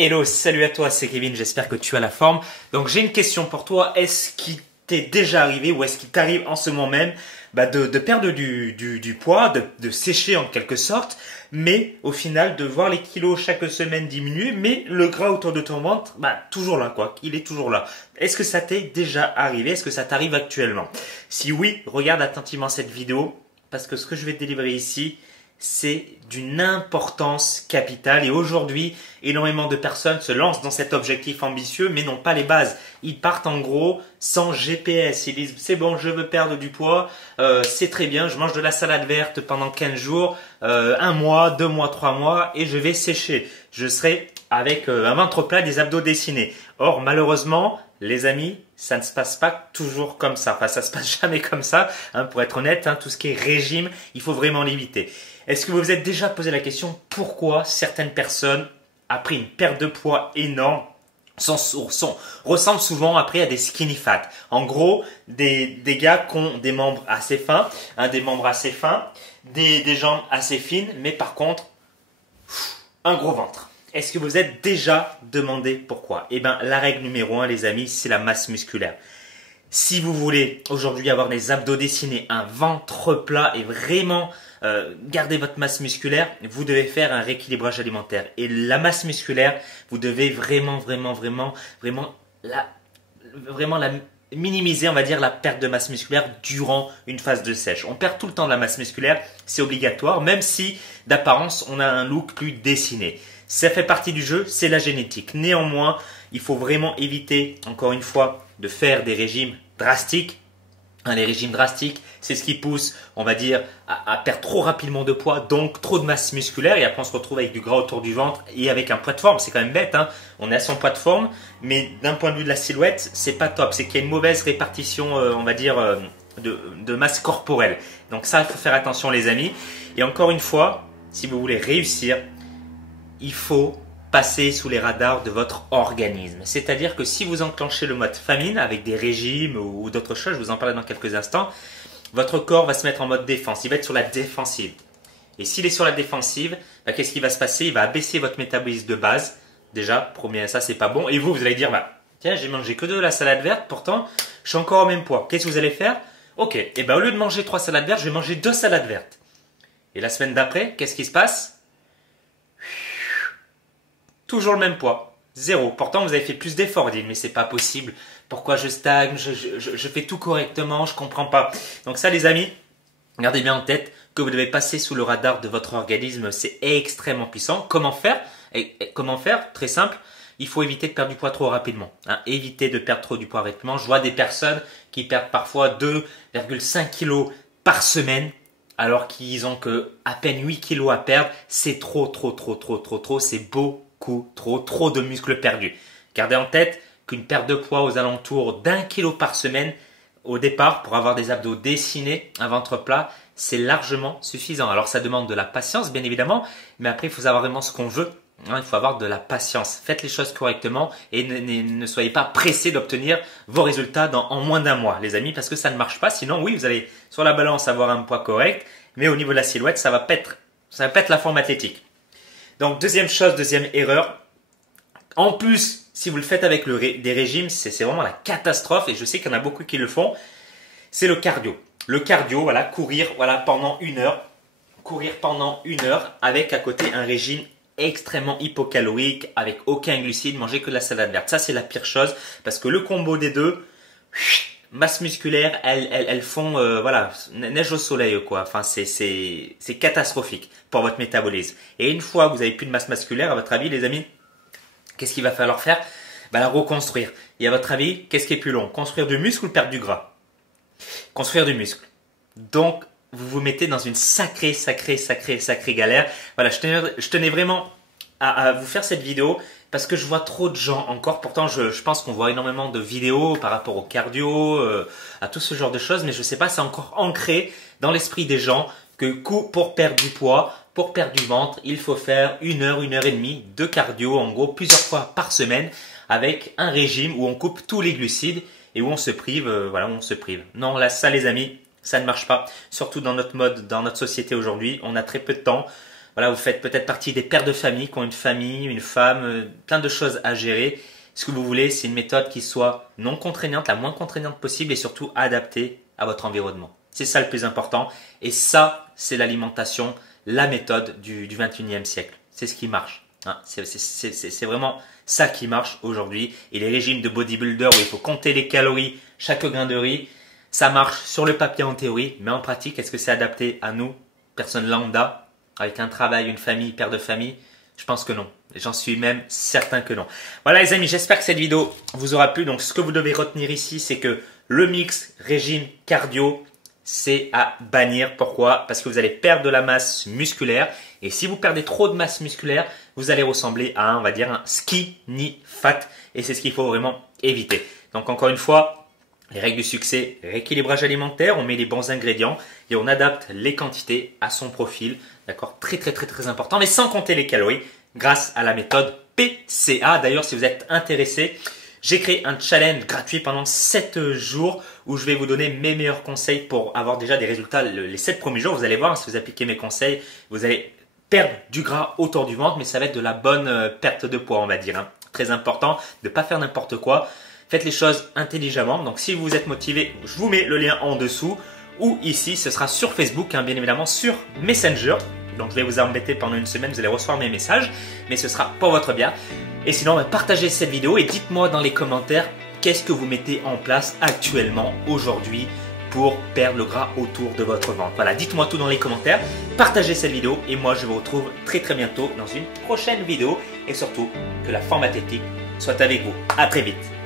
Hello, salut à toi, c'est Kevin, j'espère que tu as la forme. Donc j'ai une question pour toi, est-ce qu'il t'est déjà arrivé ou est-ce qu'il t'arrive en ce moment même de perdre du poids, de sécher en quelque sorte, mais au final de voir les kilos chaque semaine diminuer, mais le gras autour de ton ventre, toujours là quoi, il est toujours là. Est-ce que ça t'est déjà arrivé? Est-ce que ça t'arrive actuellement? Si oui, regarde attentivement cette vidéo, parce que ce que je vais te délivrer ici, c'est d'une importance capitale et aujourd'hui, énormément de personnes se lancent dans cet objectif ambitieux mais n'ont pas les bases. Ils partent en gros sans GPS. Ils disent c'est bon, je veux perdre du poids, c'est très bien, je mange de la salade verte pendant 15 jours, un mois, 2 mois, 3 mois et je vais sécher. Je serai avec un ventre plat, des abdos dessinés. Or malheureusement, les amis, ça ne se passe pas toujours comme ça. Enfin, ça se passe jamais comme ça. Pour être honnête, tout ce qui est régime, il faut vraiment l'éviter. Est-ce que vous vous êtes déjà posé la question pourquoi certaines personnes, après une perte de poids énorme, ressemblent souvent après à des skinny fat? En gros, des gars qui ont des membres assez fins, des jambes assez fines, mais par contre, un gros ventre. Est-ce que vous êtes déjà demandé pourquoi? Eh bien, la règle numéro 1, les amis, c'est la masse musculaire. Si vous voulez aujourd'hui avoir des abdos dessinés, un ventre plat et vraiment garder votre masse musculaire, vous devez faire un rééquilibrage alimentaire. Et la masse musculaire, vous devez vraiment la minimiser, on va dire, la perte de masse musculaire durant une phase de sèche. On perd tout le temps de la masse musculaire, c'est obligatoire, même si d'apparence on a un look plus dessiné. Ça fait partie du jeu, c'est la génétique. Néanmoins, il faut vraiment éviter, encore une fois, de faire des régimes drastiques. Les régimes drastiques, c'est ce qui pousse, on va dire, à perdre trop rapidement de poids, donc trop de masse musculaire, et après on se retrouve avec du gras autour du ventre et avec un poids de forme. C'est quand même bête, on est à son poids de forme, mais d'un point de vue de la silhouette, c'est pas top. C'est qu'il y a une mauvaise répartition, on va dire, de masse corporelle. Donc ça, il faut faire attention les amis. Et encore une fois, si vous voulez réussir, il faut passer sous les radars de votre organisme. C'est-à-dire que si vous enclenchez le mode famine avec des régimes ou d'autres choses, je vous en parlerai dans quelques instants, votre corps va se mettre en mode défense, il va être sur la défensive. Et s'il est sur la défensive, qu'est-ce qui va se passer? Il va abaisser votre métabolisme de base. Déjà, ça c'est pas bon. Et vous allez dire, tiens, j'ai mangé que de la salade verte, pourtant je suis encore au même poids. Qu'est-ce que vous allez faire? Ok, et au lieu de manger 3 salades vertes, je vais manger 2 salades vertes. Et la semaine d'après, qu'est-ce qui se passe? Toujours le même poids, 0. Pourtant, vous avez fait plus d'efforts. Vous dites, mais c'est pas possible. Pourquoi je stagne? Je fais tout correctement, je comprends pas. Donc ça, les amis, gardez bien en tête que vous devez passer sous le radar de votre organisme. C'est extrêmement puissant. Comment faire? Comment faire? Très simple. Il faut éviter de perdre du poids trop rapidement. Éviter de perdre trop du poids rapidement. Je vois des personnes qui perdent parfois 2,5 kg par semaine, alors qu'ils ont que à peine 8 kg à perdre. C'est trop. C'est beaucoup trop de muscles perdus. Gardez en tête qu'une perte de poids aux alentours d'1 kg par semaine au départ pour avoir des abdos dessinés, un ventre plat, c'est largement suffisant. Alors ça demande de la patience bien évidemment, mais après il faut savoir vraiment ce qu'on veut. Il faut avoir de la patience. Faites les choses correctement et ne soyez pas pressés d'obtenir vos résultats en moins d'un mois, les amis, parce que ça ne marche pas. Sinon, oui, vous allez sur la balance avoir un poids correct, mais au niveau de la silhouette, ça va pas être la forme athlétique. Donc, deuxième erreur. En plus, si vous le faites avec des régimes, c'est vraiment la catastrophe et je sais qu'il y en a beaucoup qui le font. C'est le cardio. Le cardio, courir pendant 1 heure. Courir pendant 1 heure avec à côté un régime extrêmement hypocalorique, avec aucun glucide, manger que de la salade verte. Ça, c'est la pire chose parce que le combo des deux, masse musculaire, elles font neige au soleil quoi. Enfin, c'est catastrophique pour votre métabolisme. Et une fois que vous avez plus de masse musculaire, à votre avis, les amis, qu'est-ce qu'il va falloir faire? La reconstruire. Et à votre avis, qu'est-ce qui est plus long? Construire du muscle ou perdre du gras? Construire du muscle. Donc, vous vous mettez dans une sacrée galère. Voilà, je tenais vraiment à vous faire cette vidéo parce que je vois trop de gens encore. Pourtant, je pense qu'on voit énormément de vidéos par rapport au cardio, à tout ce genre de choses. Mais je ne sais pas, c'est encore ancré dans l'esprit des gens que pour perdre du poids, pour perdre du ventre, il faut faire 1 heure, 1 heure et demie de cardio, en gros, plusieurs fois par semaine avec un régime où on coupe tous les glucides et où on se prive, on se prive. Non, là, ça les amis, ça ne marche pas. Surtout dans notre mode, dans notre société aujourd'hui, on a très peu de temps. voilà, vous faites peut-être partie des pères de famille qui ont une famille, une femme, plein de choses à gérer. Ce que vous voulez, c'est une méthode qui soit non contraignante, la moins contraignante possible et surtout adaptée à votre environnement. C'est ça le plus important. Et ça, c'est l'alimentation, la méthode du 21e siècle. C'est ce qui marche. Hein, c'est vraiment ça qui marche aujourd'hui. Et les régimes de bodybuilder où il faut compter les calories, chaque grain de riz, ça marche sur le papier en théorie. Mais en pratique, est-ce que c'est adapté à nous, personnes lambda, avec un travail, une famille, père de famille? Je pense que non. J'en suis même certain que non. Voilà les amis, j'espère que cette vidéo vous aura plu. Donc ce que vous devez retenir ici, c'est que le mix régime cardio, c'est à bannir. Pourquoi? Parce que vous allez perdre de la masse musculaire. Et si vous perdez trop de masse musculaire, vous allez ressembler à, on va dire, un skinny fat. Et c'est ce qu'il faut vraiment éviter. Donc encore une fois, les règles du succès, rééquilibrage alimentaire, on met les bons ingrédients et on adapte les quantités à son profil. D'accord? Très important, mais sans compter les calories grâce à la méthode PCA. D'ailleurs, si vous êtes intéressé, j'ai créé un challenge gratuit pendant 7 jours où je vais vous donner mes meilleurs conseils pour avoir déjà des résultats les 7 premiers jours. Vous allez voir, si vous appliquez mes conseils, vous allez perdre du gras autour du ventre, mais ça va être de la bonne perte de poids, on va dire. Hein. Très important de ne pas faire n'importe quoi. Faites les choses intelligemment. Donc, si vous êtes motivé, je vous mets le lien en dessous ou ici. Ce sera sur Facebook, hein, bien évidemment, sur Messenger. Donc, je vais vous embêter pendant une semaine. Vous allez recevoir mes messages, mais ce sera pour votre bien. Et sinon, partagez cette vidéo et dites-moi dans les commentaires qu'est-ce que vous mettez en place actuellement, aujourd'hui, pour perdre le gras autour de votre ventre. Voilà, dites-moi tout dans les commentaires. Partagez cette vidéo et moi, je vous retrouve très bientôt dans une prochaine vidéo. Et surtout, que la forme athlétique soit avec vous. À très vite.